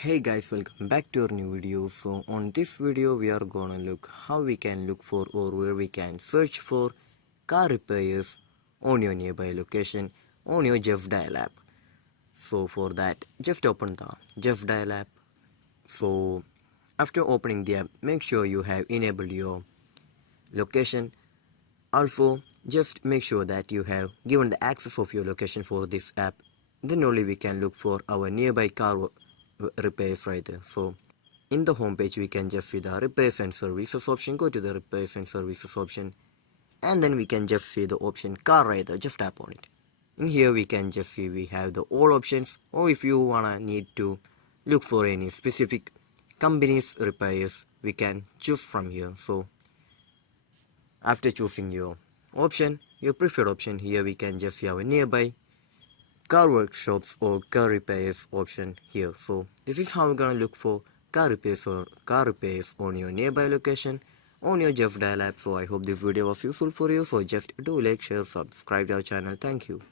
Hey guys, welcome back to our new video. So on this video we are gonna look how we can look for or where we can search for car repairs on your nearby location on your Justdial app. So for that, just open the Justdial app. So after opening the app, make sure you have enabled your location. Also, just make sure that you have given the access of your location for this app. Then only we can look for our nearby car repairs right there. So in the home page we can just see the repairs and services option. Go to the repairs and services option, and then we can just see the option car right there. Just tap on it. In here we can just see we have the all options, or if you wanna need to look for any specific company's repairs, we can choose from here. So after choosing your option, your preferred option, here we can just see our nearby car workshops or car repairs option here. So this is how we're gonna look for car repairs on your nearby location on your Justdial app. So I hope this video was useful for you. So just do like, share, subscribe to our channel. Thank you.